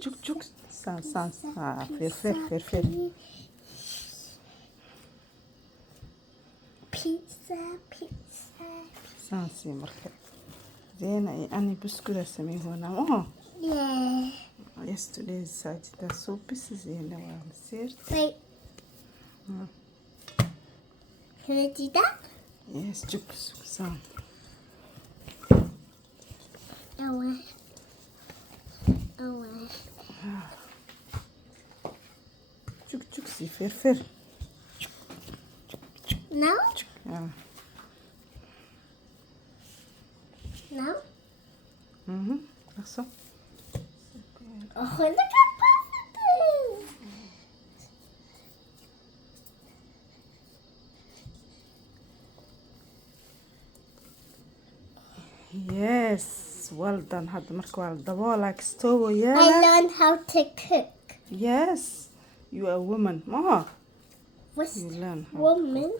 Juk juk. Sans. Ver. Pizza. Sans marka. Zena ani buskuda sameeyeen oo. Yeah. Yesterday Saturday so pieces Zena waa seert. Wait. Can I do that? Yes, juk san. Oh. Juk si ver. No? Ja. No? Ach so. Oh, look how perfect it is. Yes, well done. Hadda marka waa la daboolaa stove I yeah. learned how to cook. Yes, you are a woman. Oh, What's you learn how. woman?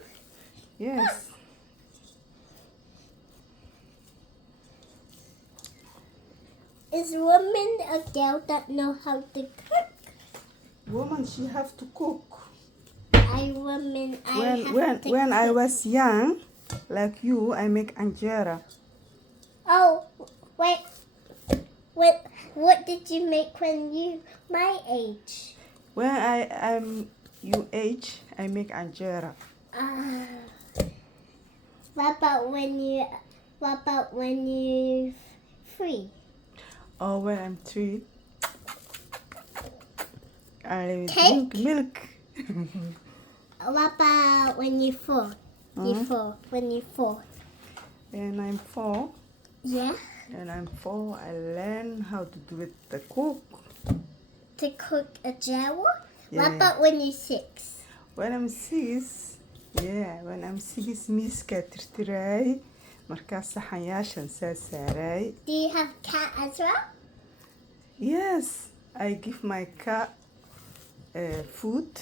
Yes. Is woman a girl that know how to cook? Woman, she have to cook. I have to When I cook. was young, like you, I make injera. Oh, wait. What did you make when you my age? When I am your age, I make injera. What about when you free? Oh, when I'm 3, I Cake? drink milk. What about when you 4? When you 4. And I'm 4. Yeah. And I'm 4. I learn how to do it the cook. To cook a jawa? Yeah. What about when you're 6? When I'm 6, miiska tirtiray markaas saxanyaashan saaray. Do you have cat as well? Yes, I give my cat food.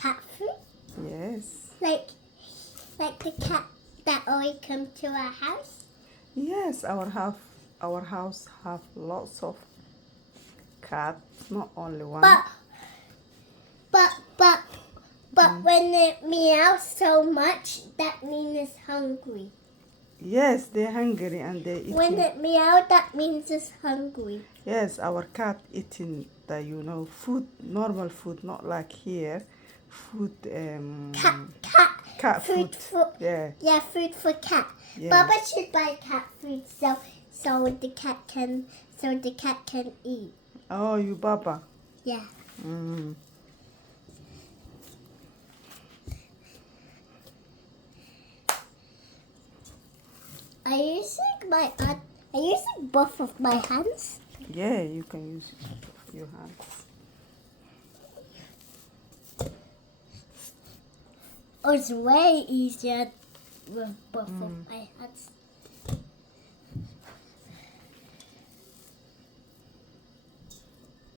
Cat food? Yes. Like the cat that always come to our house? Yes, our house have lots of cats, not only one. But when it meows so much, that means it's hungry. Yes, they're hungry and they eating. When it meows, that means it's hungry. Yes, our cat eating the food, normal food, not like here. Food. Cat food. Yeah, food for cat. Yeah. Baba should buy cat food so the cat can eat. Oh, you Baba. Yeah. Are you using both of my hands? Yeah, you can use your hands. Oh, it's way easier with both of my hands.